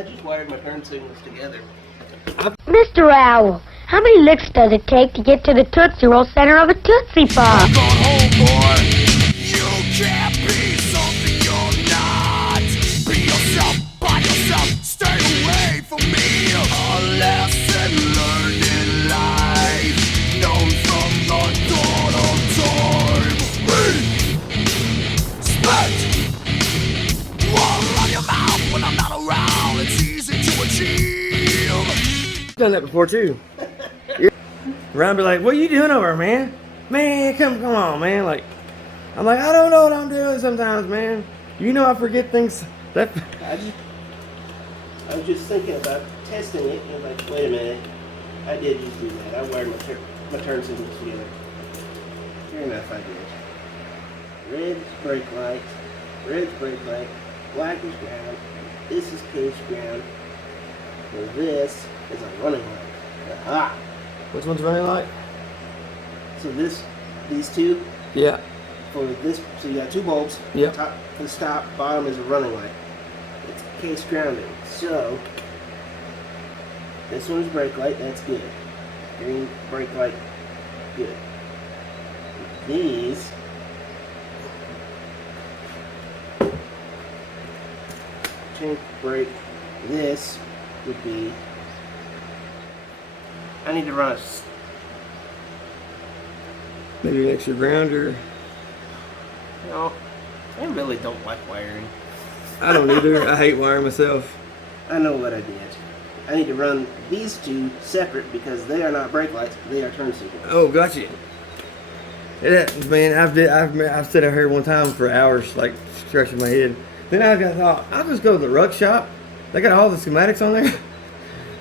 I just wired my turn signals together. Mr. Owl, how many licks does it take to get to the Tootsie Roll center of a Tootsie Pop? Come on home, boy. You can't be something you're not. Be yourself, by yourself, stay away from me. A lesson learned in life, known from the dawn of time. Respect. Wall on your mouth when I'm not around. It's easy to achieve. Done that before too. Ryan be like, "What are you doing over there, man? Man, come on, man!" Like, I'm like, I don't know what I'm doing sometimes, man. You know, I forget things. That I was just thinking about testing it, and like, wait a minute, I did just do that. I wired my turn signals together. Sure enough, I did. Red's brake light, red's brake light, black is ground, this is case ground, and this is a running light. Aha! Which one's running light? So these two, Yeah. for this, so you got two bulbs. Yep. Top for the stop, bottom is a running light. It's case grounding. So this one's brake light, that's good. Green brake light, good. These tank brake, this would be, I need to run Maybe an extra grounder. no, I really don't like wiring. I don't either. I hate wiring myself. I know what I did. I need to run these two separate because they are not brake lights, they are turn signals. Oh, gotcha. Yeah, man, I've sat out here one time for hours, like scratching my head. Then I thought, I'll just go to the ruck shop. They got all the schematics on there.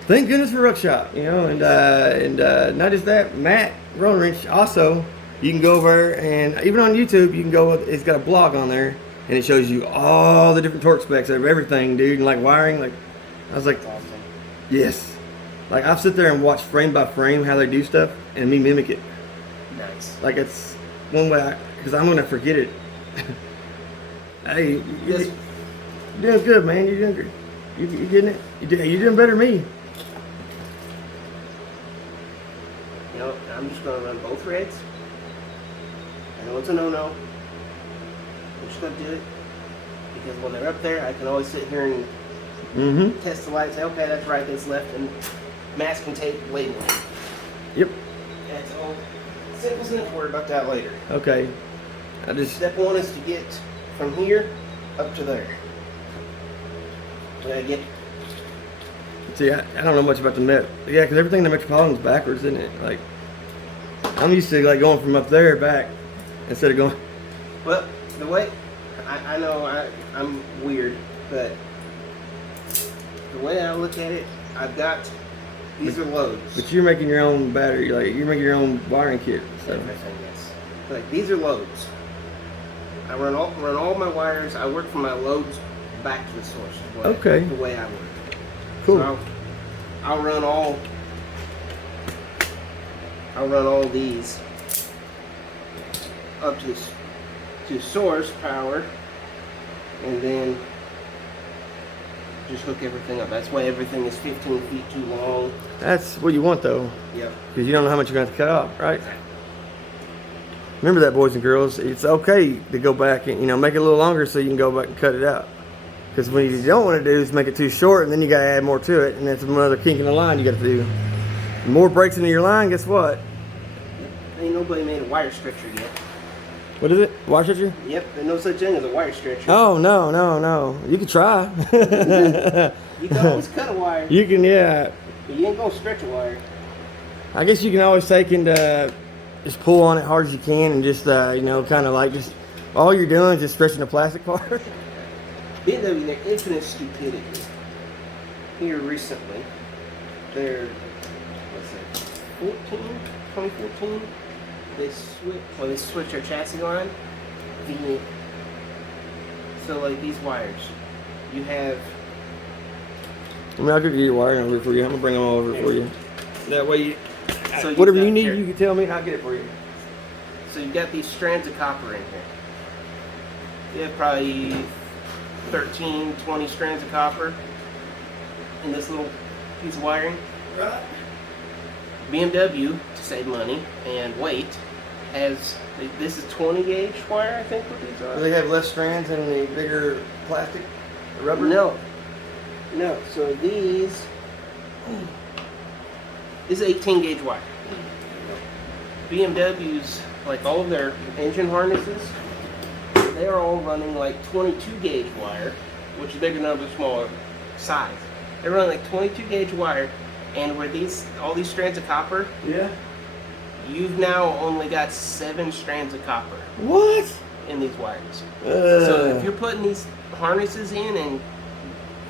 Thank goodness for ruck shop, you know. And not just that, Matt Rolling Wrench also. You can go over and even on YouTube, you can go. It's got a blog on there, and it shows you all the different torque specs of everything, dude. And like wiring, like I was like, Awesome. yes. Like I've sit there and watch frame by frame how they do stuff, and me mimic it. Nice. Like it's one way, because I'm gonna forget it. Hey, you're doing good, man. You're doing good. You getting it? You're doing better than me. You know, I'm just going to run both reds. I know it's a no-no. I'm just going to do it. Because when they're up there, I can always sit here and test the light, say, okay, that's right, that's left, and masking tape labeling. Yep. That's all. Simple as enough. Worry about that later. Okay. Step one is to get from here up to there. When I get, See, I don't know much about the Met. Yeah, because everything in the Metropolitan is backwards, isn't it? Like, I'm used to like going from up there back instead of going. well, the way, I know I'm weird, but the way I look at it, I've got, these are loads. But you're making your own battery, like you're making your own wiring kit. So. Everything, yes. Like, these are loads. I run all my wires. I work from my loads back to the source. Okay. The way I work. Cool. So I'll run all these up to source power, and then just hook everything up. That's why everything is 15 feet too long. That's what you want, though. Yep. Because you don't know how much you're going to have to cut off, right? Remember that, boys and girls. It's okay to go back and, you know, make it a little longer so you can go back and cut it out. Because what you don't want to do is make it too short, and then you got to add more to it, and that's another kink in the line you got to do. The more breaks into your line, guess what? Ain't nobody made a wire stretcher yet. What is it? Wire stretcher? Yep, there's no such thing as a wire stretcher. Oh, no. You can try. You can always cut a wire, You can, yeah. but you ain't gonna stretch a wire. I guess you can always take and just pull on it hard as you can and just, you know, kind of like just, all you're doing is just stretching the plastic part. BMW, their infinite stupidity. Here recently, they're, what's it, 2014, they switched their chassis line. So like these wires, you have, I mean, I'll give you your wiring over for you. I'm going to bring them all over for you. That way, you, So whatever got you need, here. you can tell me and I'll get it for you. So you've got these strands of copper in here. You have probably 13, 20 strands of copper. in this little piece of wiring. Right. BMW, to save money and weight, has, this is 20 gauge wire, I think what these Do are. they have less strands and the bigger plastic, rubber? No. So these is 18 gauge wire. BMW's, like all of their engine harnesses, they are all running like 22 gauge wire, which is bigger than the smaller size. They're running like 22 gauge wire, and where all these strands of copper, Yeah. you've now only got 7 strands of copper What? in these wires. So if you're putting these harnesses in and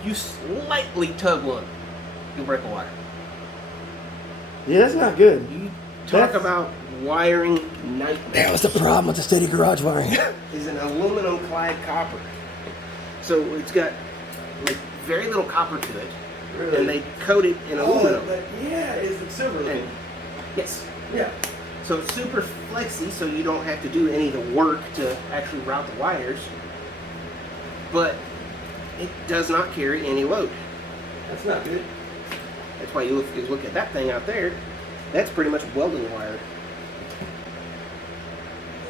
you slightly tug one, you'll break a wire. Yeah, that's not good. You talk about wiring nightmare. That was the problem with the steady garage wiring. Is an aluminum clad copper. So it's got like very little copper to it. Really? And they coat it in aluminum. yeah, it's the silver And- yes. Yeah. So it's super flexy, so you don't have to do any of the work to actually route the wires. But it does not carry any load. That's not good. That's why you look at that thing out there. That's pretty much welding wire.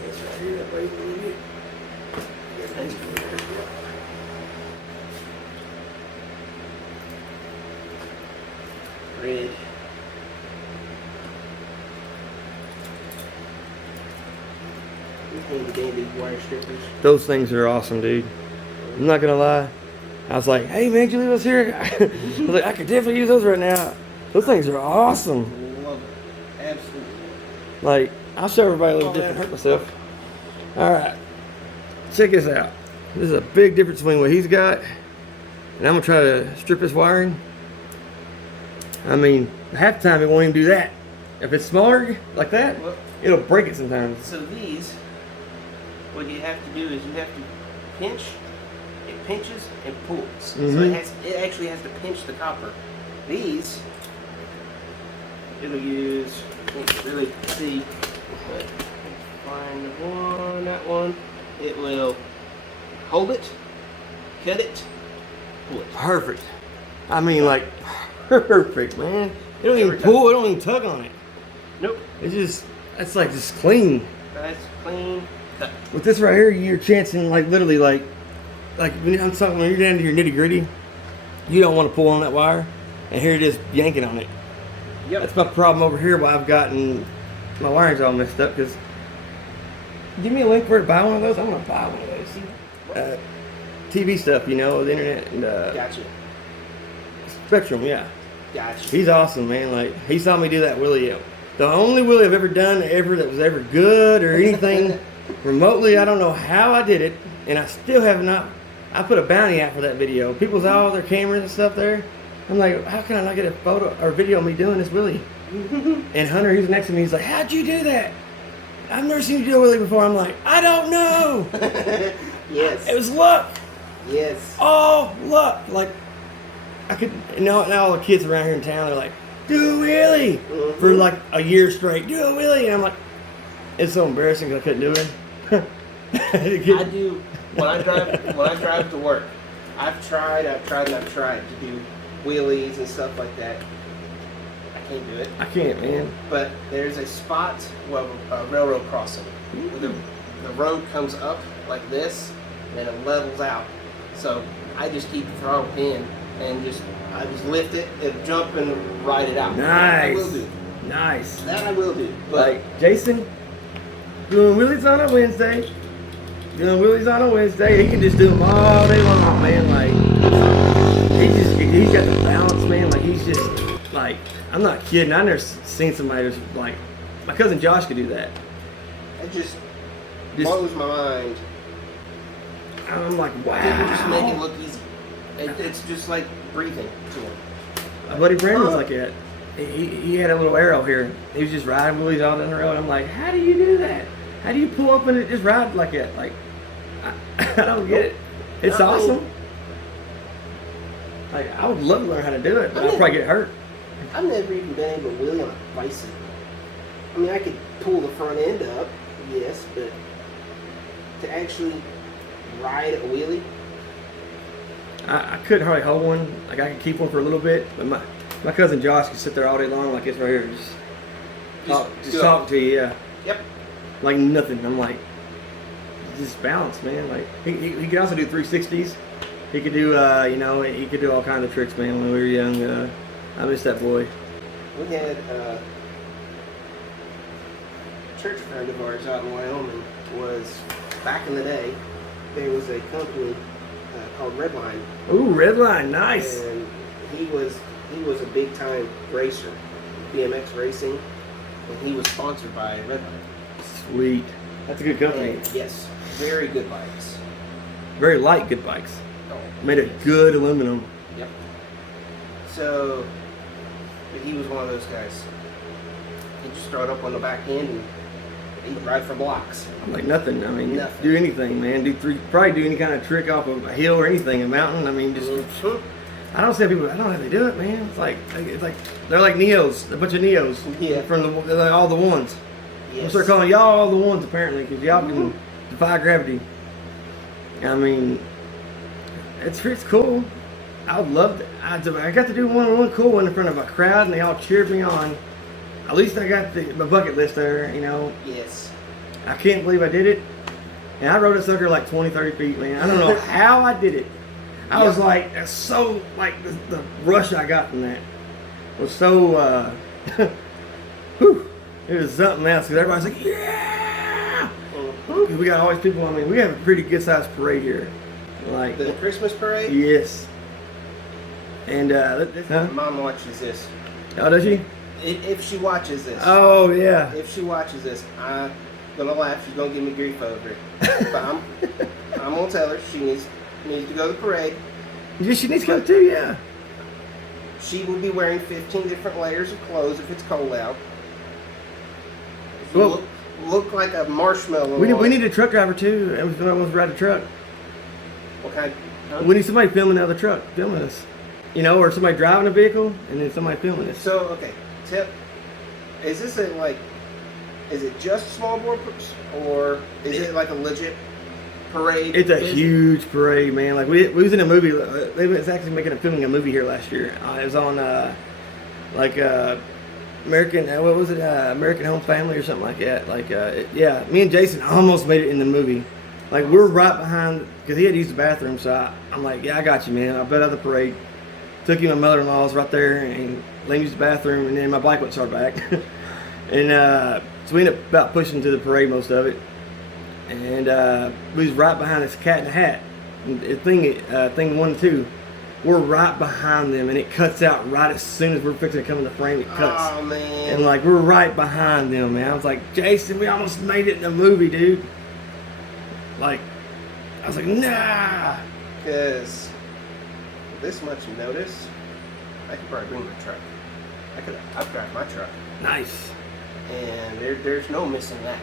It's right here, that weighs a little bit. Red. Dandy wire strippers. Those things are awesome, dude. I'm not gonna lie. I was like, hey man, could you leave us here? I was like, I could definitely use those right now. Those things are awesome. Love it. Absolutely. Like, I'll show everybody a little different. Hurt myself. All right, check this out. This is a big difference between what he's got, and I'm gonna try to strip his wiring. I mean, half the time it won't even do that. If it's smaller like that, Well, it'll break it sometimes. so these, what you have to do is you have to pinch. It pinches and pulls. So it actually has to pinch the copper. These, it'll use. Can't really see, but find the one, that one. It will hold it, cut it, pull it. Perfect. I mean, like, perfect, man. It don't even Every time. pull. It don't even tug on it. Nope. It's just, it's like just clean. That's clean cut. With this right here, you're chancing like literally like when I'm talking when you're down to your nitty gritty, you don't want to pull on that wire, and here it is yanking on it. Yep. That's my problem over here. Why I've gotten my wiring's all messed up. Cause give me a link for to buy one of those. I want to buy one of those. TV stuff, you know, the internet and Gotcha. Spectrum, yeah. Gotcha. He's awesome, man. Like, he saw me do that wheelie. The only wheelie I've ever done that was ever good or anything remotely. I don't know how I did it, and I still have not. I put a bounty out for that video. People's all their cameras and stuff there. I'm like, how can I not get a photo or video of me doing this wheelie? And Hunter, he's next to me. He's like, how'd you do that? I've never seen you do a wheelie before. I'm like, I don't know. Yes. It was luck. Yes. Oh, luck. Like, I could, now all the kids around here in town are like, do a wheelie for like a year straight. Do a wheelie. And I'm like, it's so embarrassing because I couldn't do it. I do when I drive to work. I've tried to do wheelies and stuff like that. I can't do it. I can't, man. But there's a spot, well, a railroad crossing. Where the road comes up like this, and it levels out. So I just keep the throttle in and I just lift it, it'll jump and ride it out. Nice. That I will do. Nice. That I will do. But Like, Jason, doing wheelies on a Wednesday. He can just do them all day long, man. Like, he's got the balance, man. Like, he's just, like, I'm not kidding. I've never seen somebody who's like, my cousin Josh could do that. it just blows my mind. I'm like, wow. People just make it look easy. It's just like breathing to him. My buddy Brandon's like that. He had a little arrow here. He was just riding wheelies all down the road. I'm like, how do you do that? How do you pull up and it just ride like that? Like, I don't get it. It's awesome. Like, I would love to learn how to do it, but I'd probably get hurt. I've never even been able to wheelie on a bicycle. I mean, I could pull the front end up, yes, but to actually ride a wheelie, I couldn't hardly hold one. Like I could keep one for a little bit, but my cousin Josh could sit there all day long like this right here, just talk to you, yeah. Yep. Like nothing. I'm like, just balance, man. Like he could also do 360s. He could do, you know, he could do all kinds of tricks, man. When we were young, I miss that boy. We had a church friend of ours out in Wyoming. Was back in the day, there was a company called Redline. Ooh, Redline, nice. And he was a big time racer, BMX racing, and he was sponsored by Redline. Sweet. That's a good company. And yes, very good bikes. Very light, good bikes. Oh, Made of good aluminum. Yep. So, but he was one of those guys. He just throw it up on the back end and he would ride for blocks. Like nothing. I mean, Nothing. do anything, man. Probably do any kind of trick off of a hill or anything, a mountain. I mean, just. I don't see how people. I don't know how they do it, man. It's like they're like Neos, a bunch of Neos. Yeah. From like all the ones. Yes. We'll start calling y'all all the ones apparently, because y'all can defy gravity. I mean, it's cool. I would love to. I got to do one cool one in front of a crowd, and they all cheered me on. At least I got my bucket list there, you know. Yes. I can't believe I did it. And I rode a sucker like 20, 30 feet, man. I don't know how I did it. I was like, so, like, the rush I got from that was so, whew, it was something else. Because everybody's like, yeah! Because we got all these people, I mean, we have a pretty good sized parade here. Like The Christmas parade? Yes. And, My mom watches this. Oh, does she? If she watches this. Oh, yeah. If she watches this, I'm gonna laugh. She's gonna give me grief over it. But I'm gonna tell her she needs to go to the parade. Yeah, she needs to go too, yeah. She will be wearing 15 different layers of clothes if it's cold out. Well, look like a marshmallow. We need a truck driver too. And we want to ride a truck. What kind? Huh? We need somebody filming the other truck, filming us. You know, or somebody driving a vehicle and then somebody filming us. So, okay, tip. Is this is it just small bore or is it like a legit parade? It's a huge parade, man. Like we was in a movie. They was actually filming a movie here last year. It was on American. What was it? American Home Family or something like that. Like yeah, me and Jason almost made it in the movie. Like we're right behind because he had to use the bathroom. So I'm like, yeah, I got you, man. I'll bet out the parade. Took him, my mother-in-law's right there, and let him use the bathroom, and then my bike went start back. And so we ended up about pushing to the parade most of it. And we was right behind this Cat in the Hat. And thing 1 and 2. We're right behind them, and it cuts out right as soon as we're fixing to come in the frame. It cuts. Oh, man. And like we're right behind them, man. I was like, Jason, we almost made it in the movie, dude. Like, I was like, nah. Because this much notice, I could probably bring my truck. I'd drive my truck. Nice. And there's no missing that.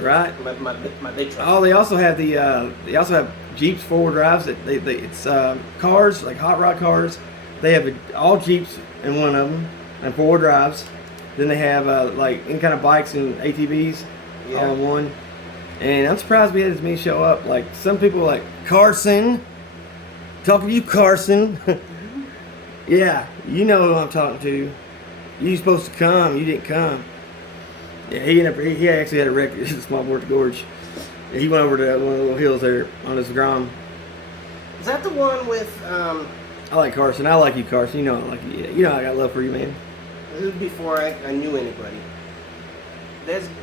Right. My big truck. Oh, they also have they also have Jeeps 4-wheel drives. It's cars, like hot rod cars. They have all Jeeps in one of them and 4-wheel drives. Then they have like any kind of bikes and ATVs all in one. And I'm surprised we had as many show up. Like some people like Carson. Talking to you, Carson. Yeah, you know who I'm talking to. You supposed to come, you didn't come. Yeah, he actually had a wreck at Small Board Gorge. Yeah, he went over to one of the little hills there on his Grom. Is that the one with I like Carson. I like you, Carson. You know I like you. You know I got love for you, man. This was before I knew anybody.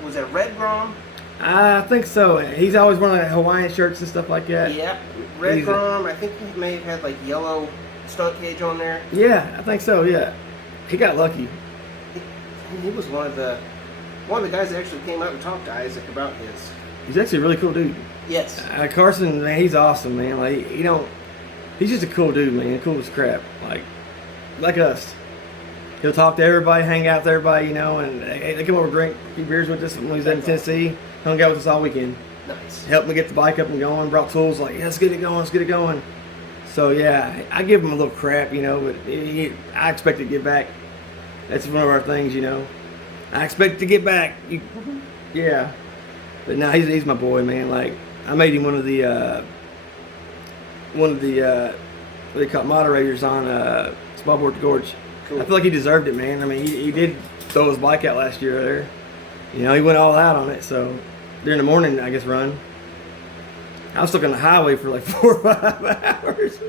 Was that Red Grom? I think so. He's always wearing like Hawaiian shirts and stuff like that. Yep. Red Grom. I think he may have had like yellow stunt cage on there. Yeah, I think so. Yeah, he got lucky. He was one of the guys that actually came out and talked to Isaac about his. He's actually a really cool dude. Yes. Carson, man, he's awesome, man. Like he's just a cool dude, man. Cool as crap. Like us. He'll talk to everybody, hang out with everybody, you know, and they come over, drink a few beers with us when we was in Tennessee. Hung out with us all weekend. Nice. Helped me get the bike up and going. Brought tools. Like, yeah, let's get it going. So yeah, I give him a little crap, you know, but I expect to get back. That's one of our things, you know. I expect to get back. Yeah. But no, he's my boy, man. Like I made him one of the what they call moderators on Small Board Gorge. Cool. I feel like he deserved it, man. I mean, he did throw his bike out last year there. You know, he went all out on it. So during the morning, I guess, run, I was stuck on the highway for like 4 or 5 hours.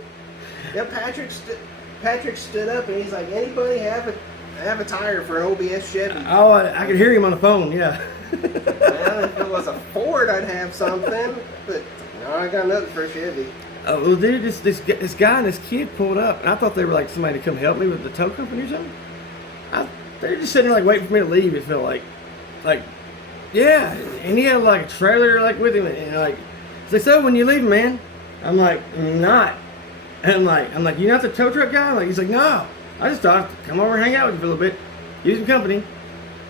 Yeah, Patrick stood up and he's like, anybody have a tire for an OBS Chevy? Oh, I could hear him on the phone. Yeah. Well, if it was a Ford, I'd have something, but no, I got nothing for a Chevy. Oh, well, dude, this guy and this kid pulled up, and I thought they were like somebody to come help me with the tow company or something. They were just sitting there like waiting for me to leave. It felt like, yeah. And he had like a trailer like with him, and like, he's like, so when you leaving, man? I'm like, not. And I'm like, you're not the tow truck guy? He's like, no. I just thought I'd come over and hang out with you for a little bit, give you some company.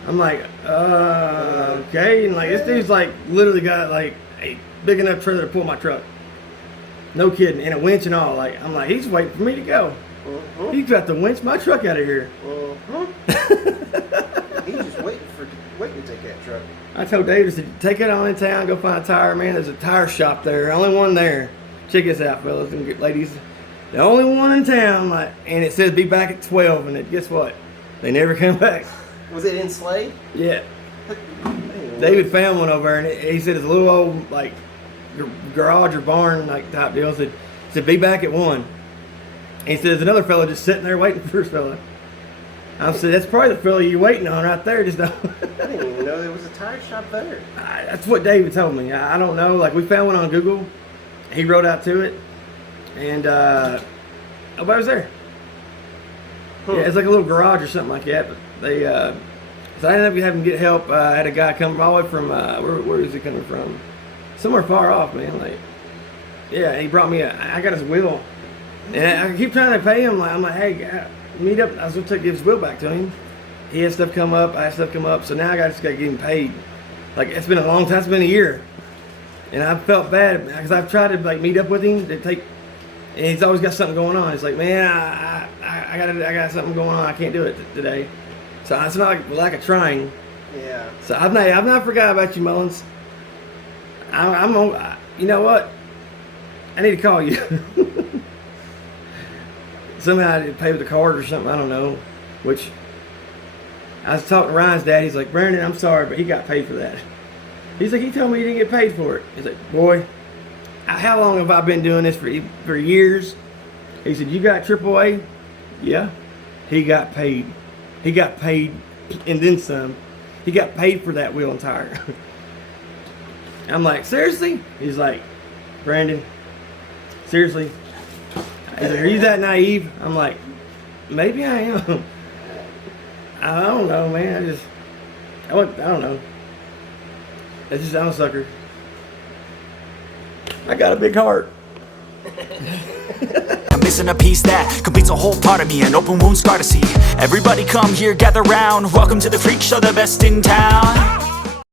I'm like, okay. And like, this dude's like literally got like a big enough trailer to pull my truck. No kidding, and a winch and all. Like, I'm like, he's waiting for me to go. He's got to winch my truck out of here. He's just waiting to take that truck. I told David, I said, take it on in town, go find a tire, man. There's a tire shop there, only one there. Check this out, fellas and ladies. The only one in town, like, and it says be back at 12, and it, guess what? They never come back. Was it in Slade? Yeah. David found one over there, and he said it's a little old, like, garage or barn like type deal. Said be back at 1. And he said there's another fella just sitting there waiting for this fella. I said that's probably the fella you're waiting on right there. Just I didn't even know there was a tire shop there. That's what David told me. I don't know. Like, we found one on Google. He wrote out to it, and nobody was there. Yeah, it's like a little garage or something like that. But they so I ended up having to get help. I had a guy come all the way from where is he coming from? Somewhere far off, man. Like, yeah, he brought me I got his wheel, and I keep trying to pay him. Like, I'm like, hey, meet up. I was gonna give his wheel back to him. He had stuff come up. I had stuff come up. So now I just got to get him paid. Like, it's been a long time. It's been a year, and I felt bad because I've tried to like meet up with him to take, and he's always got something going on. It's like, man, I got something going on. I can't do it today. So it's not like lack of trying. Yeah. So I've not forgot about you, Mullins. You know what? I need to call you. Somehow I did pay with a card or something. I don't know. Which I was talking to Ryan's dad. He's like, Brandon, I'm sorry, but he got paid for that. He's like, he told me he didn't get paid for it. He's like, boy, how long have I been doing this for years? He said, you got AAA? Yeah. He got paid. He got paid, and then some. He got paid for that wheel and tire. I'm like, seriously? He's like, Brandon, seriously? He's like, are you that naive? I'm like, maybe I am. I don't know, man. I don't know. I'm a sucker. I got a big heart. I'm missing a piece that completes a whole part of me, an open wound scar to see. Everybody come here, gather round. Welcome to the freak show, the best in town.